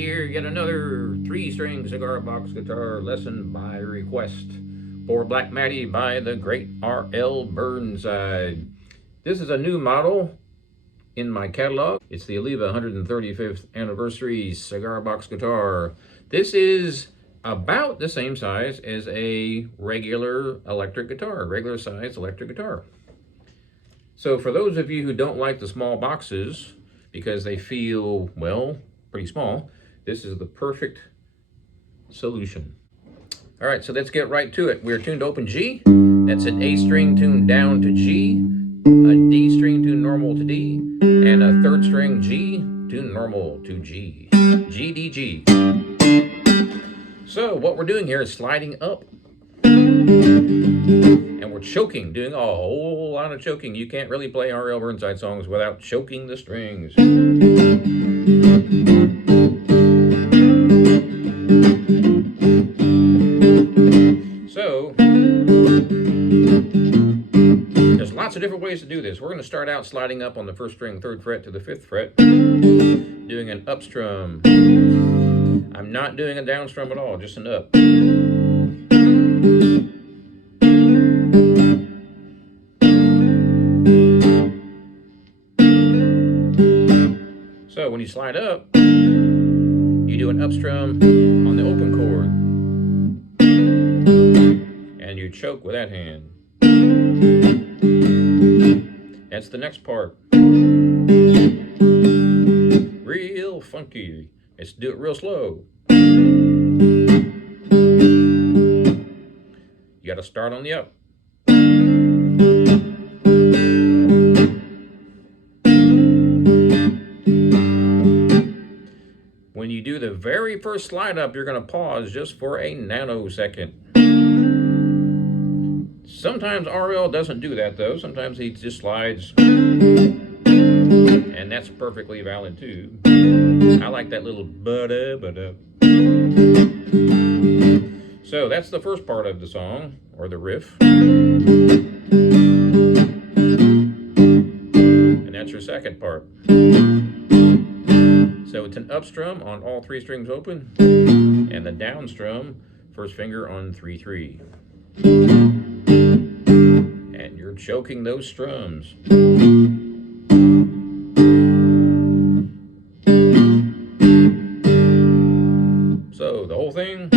here, yet another 3-string cigar box guitar lesson by request for Black Mattie by the great R.L. Burnside. This is a new model in my catalog. It's the Oliva 135th anniversary cigar box guitar. This is about the same size as a regular electric guitar, regular size electric guitar. So for those of you who don't like the small boxes because they feel, well, pretty small, this is the perfect solution. All right, so let's get right to it. We're tuned to open G. That's an A string tuned down to G, a D string tuned normal to D, and a 3rd string G tuned normal to G. G, D, G. So what we're doing here is sliding up. And we're choking, doing a whole lot of choking. You can't really play R.L. Burnside songs without choking the strings. So, there's lots of different ways to do this. We're going to start out sliding up on the 1st string, 3rd fret to the 5th fret, doing an up strum. I'm not doing a down strum at all, just an up. So when you slide up, you do an up strum on the open chord. And you choke with that hand. That's the next part. Real funky. Let's do it real slow. You got to start on the up. When you do the very first slide up, you're going to pause just for a nanosecond. Sometimes R.L. doesn't do that, though. Sometimes he just slides, and that's perfectly valid, too. I like that little ba-da-ba-da. So that's the first part of the song, or the riff. And that's your second part. So it's an up strum on all 3 strings open, and the down strum, 1st finger on 3-3. And you're choking those strums. So the whole thing.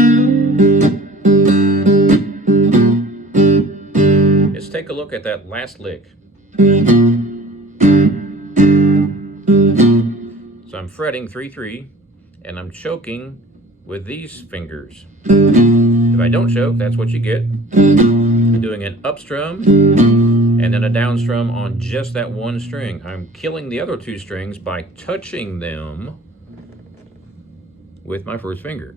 Let's take a look at that last lick. So I'm fretting 3-3, and I'm choking with these fingers. If I don't choke, that's what you get. I'm doing an up strum and then a down strum on just that one string. I'm killing the other 2 strings by touching them with my 1st finger.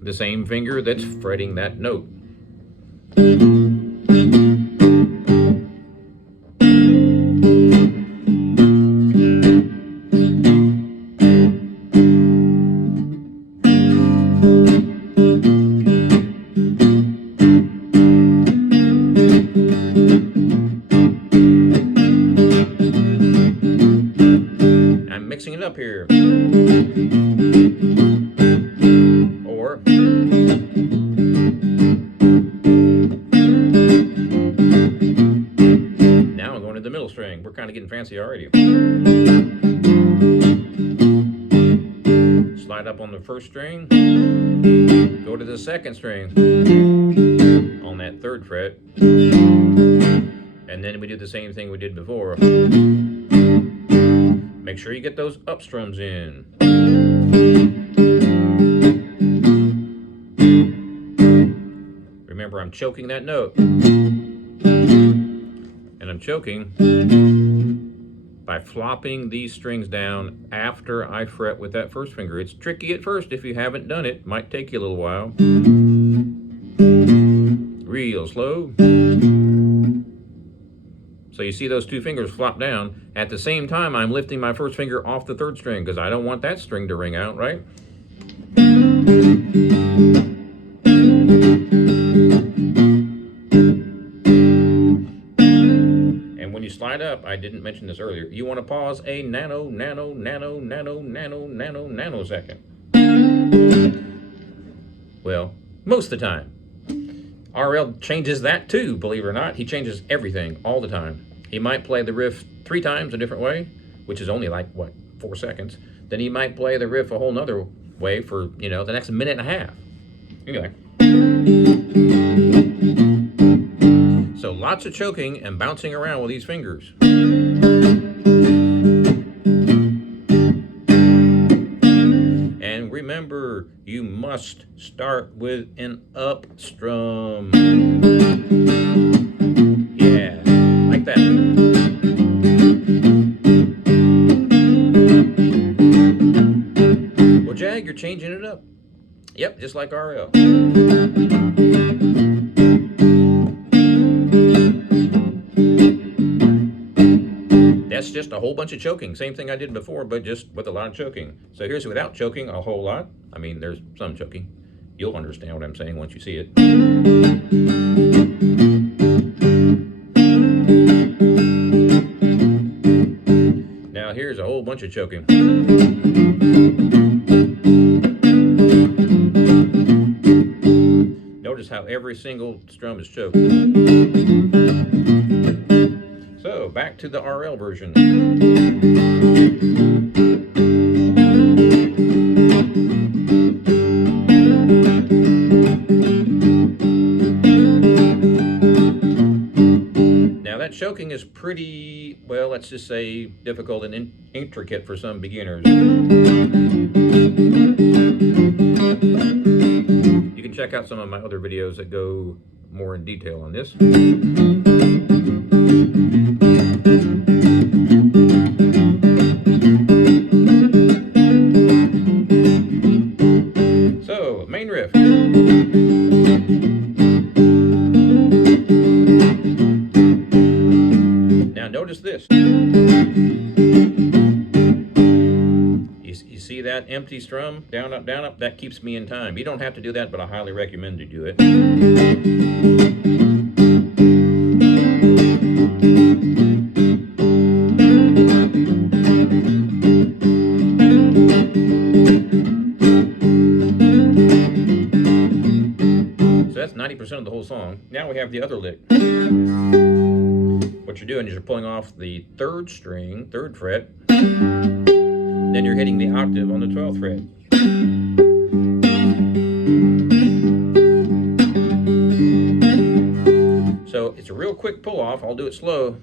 The same finger that's fretting that note. Mixing it up here. Or now I'm going to the middle string. We're kind of getting fancy already. Slide up on the 1st string. Go to the 2nd string on that 3rd fret. And then we do the same thing we did before. Make sure you get those up strums in. Remember, I'm choking that note. And I'm choking by flopping these strings down after I fret with that 1st finger. It's tricky at first if you haven't done it. Might take you a little while. Real slow. So you see those 2 fingers flop down. At the same time, I'm lifting my 1st finger off the 3rd string because I don't want that string to ring out, right? And when you slide up, I didn't mention this earlier, you want to pause a nanosecond. Well, most of the time. RL changes that too, believe it or not. He changes everything all the time. He might play the riff 3 times a different way, which is only like, what, 4 seconds. Then he might play the riff a whole nother way for, you know, the next minute and a half. Anyway. So lots of choking and bouncing around with these fingers. And remember, you must start with an up strum. Yeah, like that. Well, Jag, you're changing it up. Yep, just like RL. That's just a whole bunch of choking. Same thing I did before, but just with a lot of choking. So here's without choking a whole lot. I mean, there's some choking. You'll understand what I'm saying once you see it. Now here's a whole bunch of choking. Notice how every single strum is choked. So back to the RL version. Now that choking is pretty, well, let's just say difficult and intricate for some beginners. You can check out some of my other videos that go more in detail on this. So, main riff. Now notice this. You see that empty strum? Down, up, down, up? That keeps me in time. You don't have to do that, but I highly recommend you do it. So that's 90% of the whole song. Now we have the other lick. What you're doing is you're pulling off the 3rd string, 3rd fret, then you're hitting the octave on the 12th fret. So it's a real quick pull off. I'll do it slow.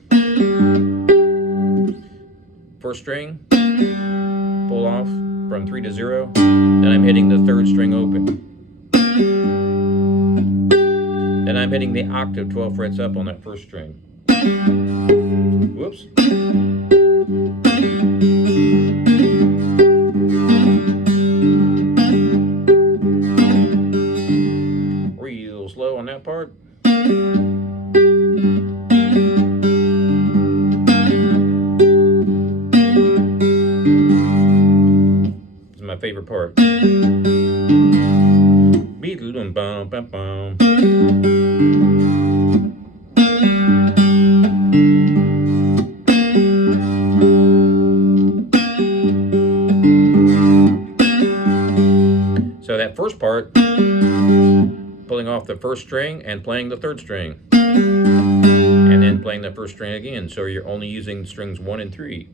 1st string, pull off from 3 to 0. Then I'm hitting the 3rd string open. Then I'm hitting the octave 12 frets up on that 1st string. Whoops. Real slow on that part. This is my favorite part. So that first part, pulling off the 1st string and playing the 3rd string, and then playing the 1st string again, so you're only using strings 1 and 3.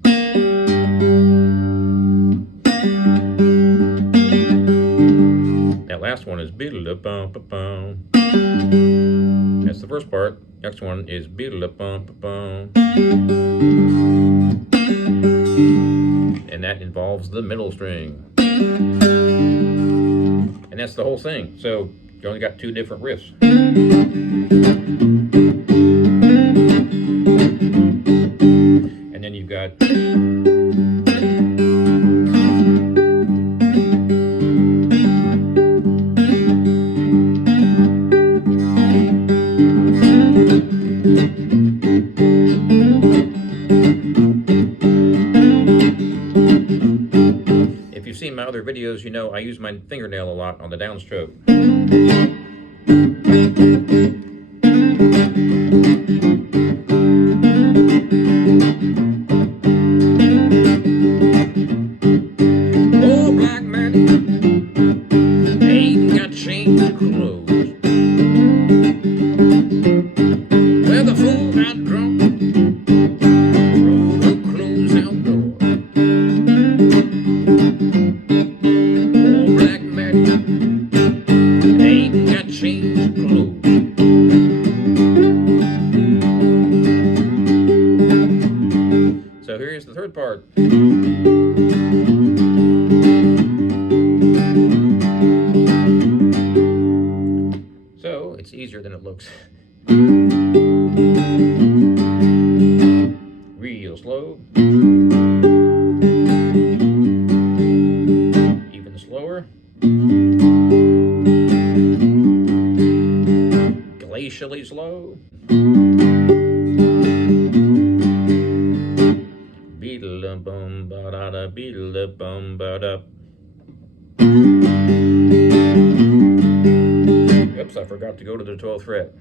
That last one is beedle-a-bum-ba-bum. That's the first part. Next one is beedle-a-bum-ba-bum. And that involves the middle string. And that's the whole thing. So you only got 2 different riffs. And then you've got if you've seen my other videos, you know I use my fingernail a lot on the downstroke. Oh, Black Mattie, ain't got change. bum ba da. Oops, I forgot to go to the 12th fret.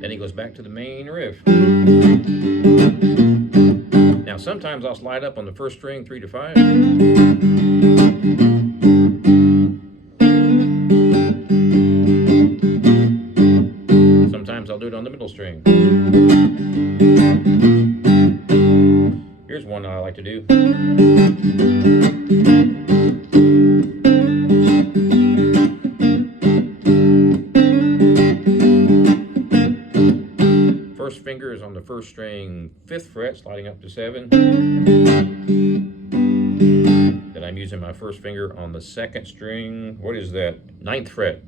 Then he goes back to the main riff. Now sometimes I'll slide up on the first string 3 to 5. Sometimes I'll do it on the middle string. Here's one I like to do. First finger is on the first string 5th fret, sliding up to 7. Then I'm using my first finger on the 2nd string, what is that? 9th fret.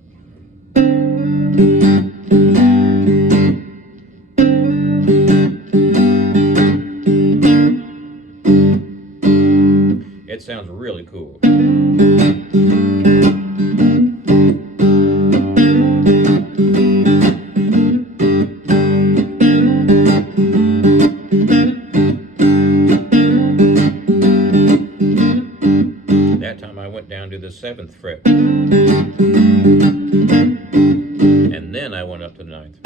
It sounds really cool. That time I went down to the 7th fret. And then I went up to the 9th.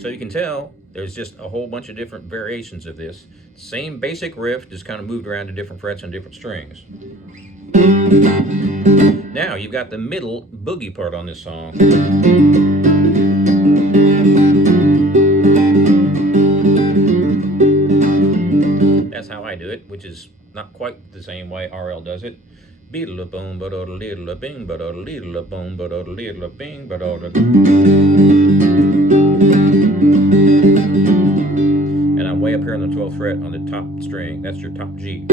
So you can tell there's just a whole bunch of different variations of this. Same basic riff, just kind of moved around to different frets and different strings. Now you've got the middle boogie part on this song. That's how I do it, which is not quite the same way RL does it. And I'm way up here on the 12th fret on the top string. That's your top G.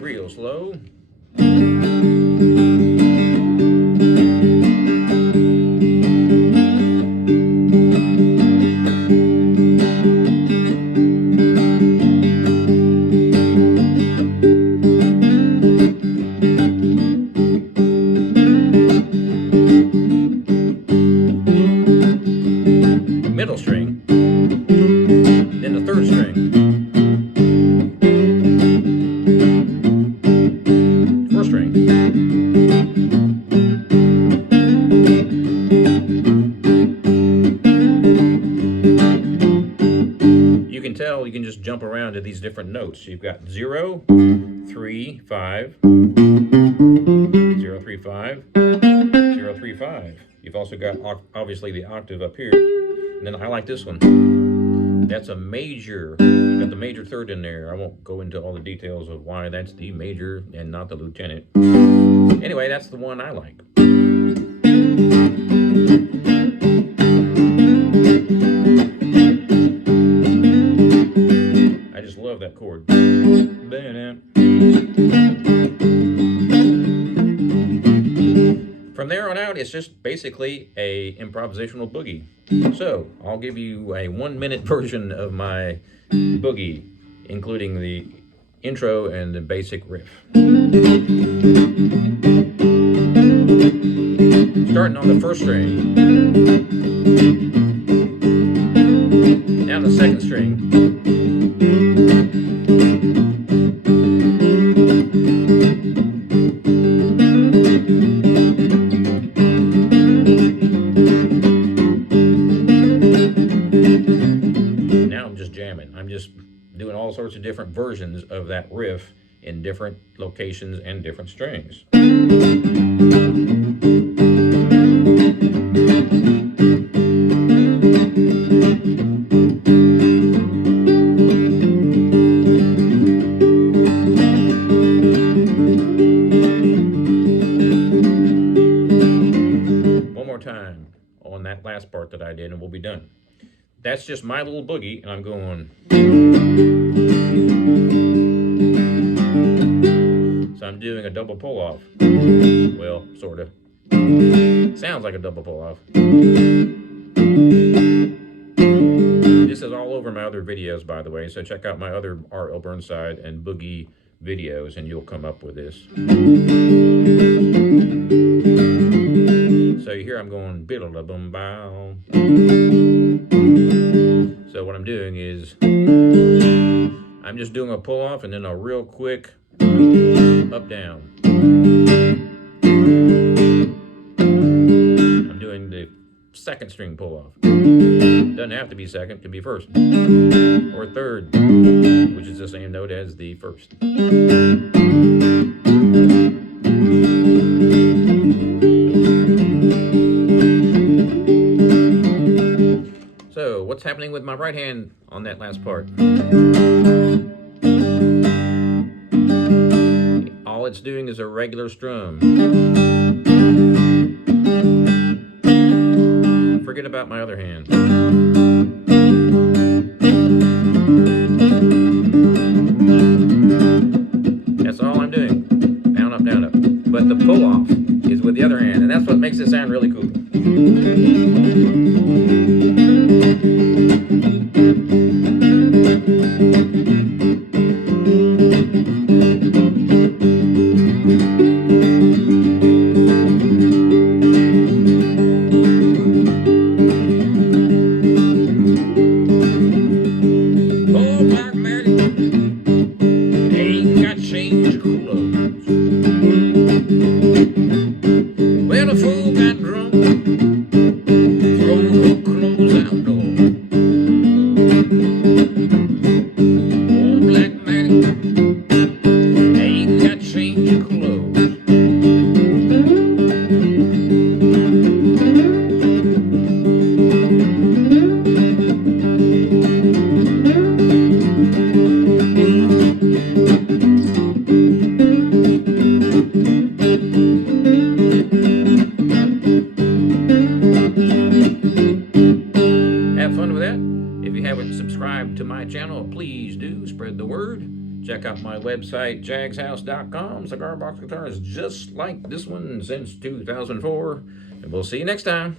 Real slow. Middle string, then the 3rd string, 4th string, you can tell you can just jump around to these different notes. You've got 0, 3, 5, 0, 3, 5, 0, 3, 5. You've also got obviously the octave up here. And then I like this one. That's a major. Got the major 3rd in there. I won't go into all the details of why that's the major and not the lieutenant. Anyway, that's the one I like. I just love that chord. From there on out, it's just basically a improvisational boogie. So I'll give you a 1-minute version of my boogie, including the intro and the basic riff. Starting on the 1st string, down the 2nd string, I'm just doing all sorts of different versions of that riff in different locations and different strings. One more time on that last part that I did and we'll be done. That's just my little boogie, and I'm going. So I'm doing a double pull-off. Well, sort of. Sounds like a double pull-off. all over my other videos, by the way, so check out my other R.L. Burnside and Boogie videos, and you'll come up with this. So you hear I'm going biddle-da-boom-bow. So what I'm doing is I'm just doing a pull-off and then a real quick up-down. I'm doing the second string pull-off. Doesn't have to be second, can be first or third, which is the same note as the first. So what's happening with my right hand on that last part? All it's doing is a regular strum. Forget about my other hand. That's all I'm doing. Down, up, down, up. But the pull-off is with the other hand, and that's what makes it sound really cool. Well, the fool got drunk, throw her clothes out door. Old black Mattie ain't got change of clothes. Have fun with that. If you haven't subscribed to my channel, please do spread the word. Check out my website, jagshouse.com. Cigar box guitars just like this one since 2004. And we'll see you next time.